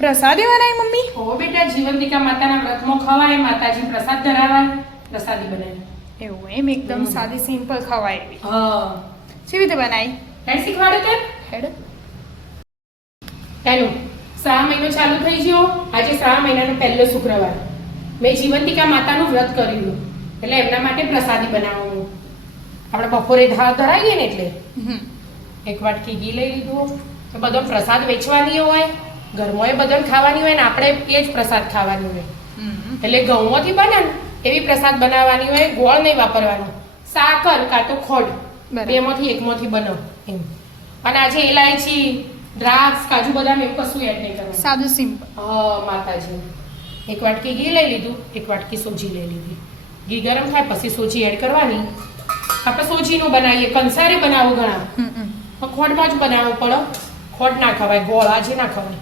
પ્રસાદી બનાવી મમ્મી? ઓ બેટા, જીવંતિકા માતાના વ્રતમાં ખવાય, માતાજી પ્રસાદ ધરાવાય, પ્રસાદી બનાવી. એવું એમ? એકદમ સાદી સિમ્પલ ખવાય એવી. હા. કેવી રીતે બનાવી? હેડ શીખવાડે તે? હેડ. હેલો, શ્રાવણ મહિનો ચાલુ થઈ ગયો. આજે શ્રાવણ મહિનાનો પહેલો શુક્રવાર. મેં જીવંતિકા માતાનું વ્રત કર્યું, એટલે એમના માટે પ્રસાદી બનાવવાનું. આપણે બપોરે ધાર ધરાવીએ ને એટલે એક વાટકી ઘી લઈ લીધું. તો બધો પ્રસાદ વેચવાની હોય, ઘરમાં બધાને ખાવાની હોય ને આપણે એ જ પ્રસાદ ખાવાની હોય. એટલે ઘઉંમાંથી બને ને એવી પ્રસાદ બનાવવાની હોય, ગોળ નહીં વાપરવાનો. સાકર કાં તો ખોડ, બેમાંથી એકમાંથી બનાવ એમ. અને આજે ઇલાયચી, દ્રાક્ષ, કાજુ બદામ એવું કશું એડ નહીં કરવાનું. સાદું સિમ્પલ. હા, માતાજી. એક વાટકી ઘી લઈ લીધું, એક વાટકી સોજી લઈ લીધી. ઘી ગરમ થાય પછી સોજી એડ કરવાની. આપણે સોજીનું બનાવીએ, કંસારે બનાવો ઘણા, ખોડમાં જ બનાવવું પડે. ખોડ ના ખવાય, ગોળ આજે ના ખવાય,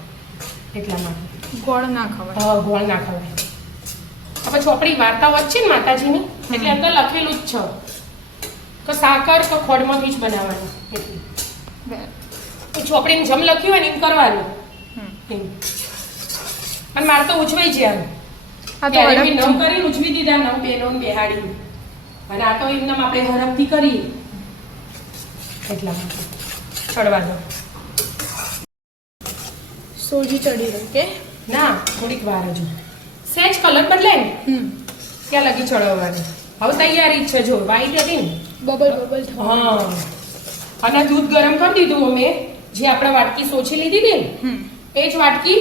એટલા માટે ગોળ ના ખવાય. હા, ગોળ ના ખવાય. આપણે ચોપડી વાર્તા વચ્ચે ને માતાજીની, એટલે અંદર લખેલું જ છે કે સાકર કે ખોડમાંથી જ બનાવવાનું. એટલી ચોપડીને જમ લખ્યું હોય ને એમ કરવાનું. અને મારે તો ઉજવાઈ છે આમ. ત્યારે બી નવ કરીને ઉજવી દીધા, 9 બહેનો બેહાડી. અને આ તો એમને આપણે હરખથી કરી, એટલા માટે ચડવા દો. સોજી ચડી રહી કે ના, થોડીક વાર હજુ સહેજ કલર બદલે ને ત્યાં લગી ચડવવાની. હવે તૈયારી જ છે. જો વાઈટ હતી ને, બબલ બબલ. હા. અને દૂધ ગરમ કરી દીધું અમે. જે આપણે વાટકી સોચી લીધી હતી ને એ જ વાટકી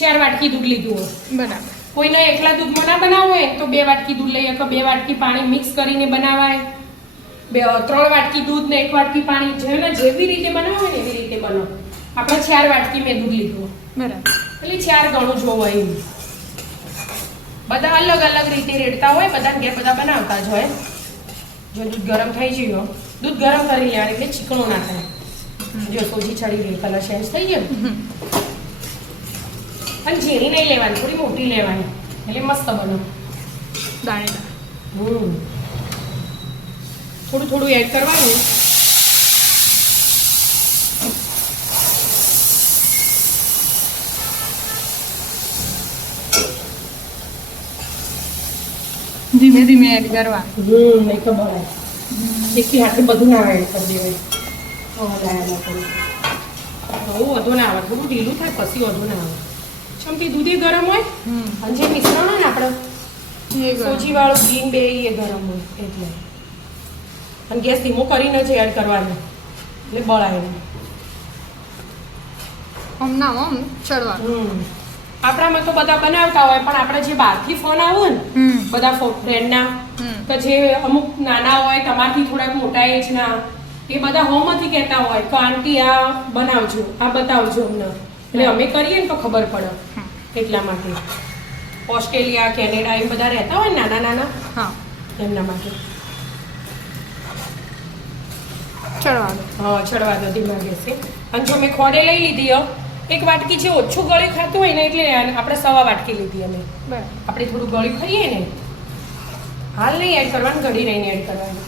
4 વાટકી દૂધ લીધું હોય. બરાબર. કોઈને એકલા દૂધમાં ના બનાવવું હોય તો 2 વાટકી દૂધ લઈએ, કે 2 વાટકી પાણી મિક્સ કરીને બનાવાય. 3 વાટકી દૂધ ને 1 વાટકી પાણી, જેવી રીતે બનાવો ને એવી રીતે બનો. આપણે 4 વાટકી મેં દૂધ લીધું. બરાબર. એટલે 4 ગણું જોવો એમ. બધા અલગ અલગ રીતે રેડતા હોય, બધા ઘેર બધા બનાવતા જ હોય. જો દૂધ ગરમ થઈ ગયું, દૂધ ગરમ કરી લેવાનું એટલે ચીકણું ના થાય. જો સોજી ચડી ગઈ, કલર ચેન્જ થઈ ગયો. અને ઝીણી નહીં લેવાની, થોડી મોટી લેવાની, એટલે મસ્ત બનો. દાણેદાર. થોડું થોડું એડ કરવાનું. ધીમે ધીમે એડ કરવા. નહીં તો બરાબર એકથી આટલું બધું ના એડ કરી દેવાય. બહુ વધુ ના આવે, થોડું ઢીલું થાય પછી વધુ ના આવે. ચમકી દૂધે ગરમ હોય અને જે મિશ્રણ હોય ને આપણે સોજી વાળું ઘી બે એ ગરમ હોય એટલે. અને ગેસ ધીમો કરીને જ એડ કરવાનું એટલે બળાય નહીં. આમ ચડવા. આપણામાં તો બધા બનાવતા હોય, પણ આપણે જે બહારથી ફોન આવે ને બધા ફ્રેન્ડના, તો જે અમુક નાના હોય, તમારથી થોડાક મોટા એજના, એ બધા હોમમાંથી કહેતા હોય કે આંટી આ બનાવજો, આ બતાવજો અમને. એટલે અમે કરીએ ને તો ખબર પડે. એટલા માટે ઓસ્ટ્રેલિયા, કેનેડા એ બધા રહેતા હોય નાના નાના, એમના માટે. ચડવા દો. હા, ચડવા દો ધીમા ગેસે. અને જો મેં ખોડે લઈ લીધી, 1 વાટકી જે ઓછું ગળ્યું ખાતું હોય ને એટલે આપણે 1.25 વાટકી લીધી અમે. આપણે થોડું ગળ્યું ખાઈએ ને, હાલ નહીં એડ કરવાનું, ઘડી રહીને એડ કરવાનું.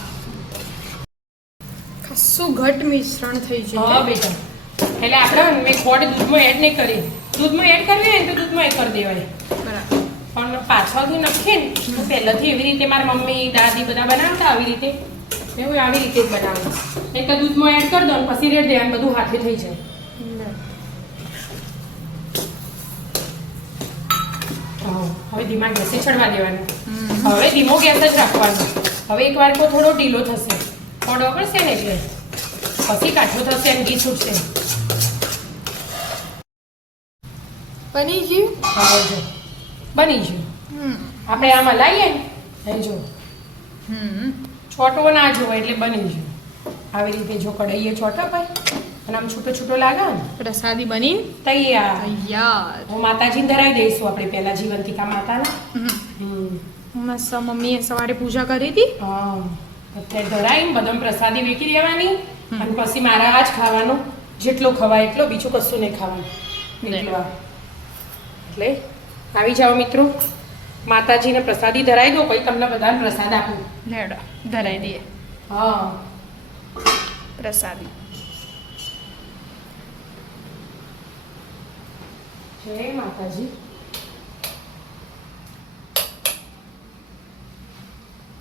ખાસું ઘટ મિશ્રણ થઈ જાય. હા બેટા, એટલે આપણે મેં ખોડ દૂધમાં એડ નહીં કરી. દૂધમાં એડ કરવી હોય ને તો દૂધમાં એડ કરી દેવાય. બરાબર. પણ પાછળથી નાખીએ ને તો પહેલાંથી એવી રીતે મારી મમ્મી દાદી બધા બનાવતા આવી રીતે, એવું આવી રીતે જ બનાવું. એક તો દૂધમાં એડ કરી દો ને પછી રેડ દેવાનું, બધું હાથે થઈ જાય. હવે ધીમા ગેસે ચડવા દેવાનું. હવે ધીમો ગેસ જ રાખવાનો. હવે એક વાર થોડો ઢીલો થશે, ખોડ વગરશે ને એટલે પછી કાઠો થશે અને ઘી છૂટશે. બની ગયું. હવે જો બની ગયું. આપણે આમાં લાવીએ ને જો છોટો ના જોવો એટલે બની ગયું. આવી રીતે જો કઢાઈએ છોટા પાય અને આમ છૂટો છૂટો લાગે ને, પ્રસાદી બની તૈયાર. તૈયાર. હું માતાજીને ધરાવી દઈશું આપણે પહેલા જીવંતિકા માતાના. મસ્ત. મમ્મીએ સવારે પૂજા કરી હતી. હા, અત્યારે ધરાઈને બદામ પ્રસાદી વેચી દેવાની અને પછી મારા આ જ ખાવાનું, જેટલો ખવાય એટલો, બીજું કશું નહીં ખાવાનું. એટલે આવી જાઓ મિત્રો, માતાજીને પ્રસાદી ધરાવી દો, પછી તમને બધાને પ્રસાદ આપું. લેડો ધરાઈ દઈએ. હા, પ્રસાદી. જય માતાજી.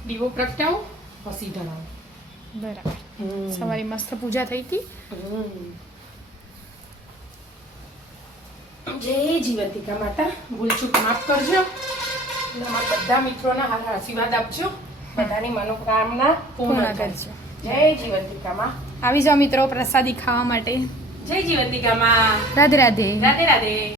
દીવો પ્રગટાવો પછી ધરાવો. બરાબર. સવારે મસ્ત પૂજા થઈ હતી. જય જીવંતિકા માતા, ભૂલચૂક માફ કરજો. અને અમારા બધા મિત્રોના હારા આશીર્વાદ આપજો. બધાની મનોકામના પૂર્ણ કરજો. જય જીવંતિકામાં. આવી જાઓ મિત્રો પ્રસાદી ખાવા માટે. જય જીવંતિકામાં. રાધે રાધે. રાધે રાધે.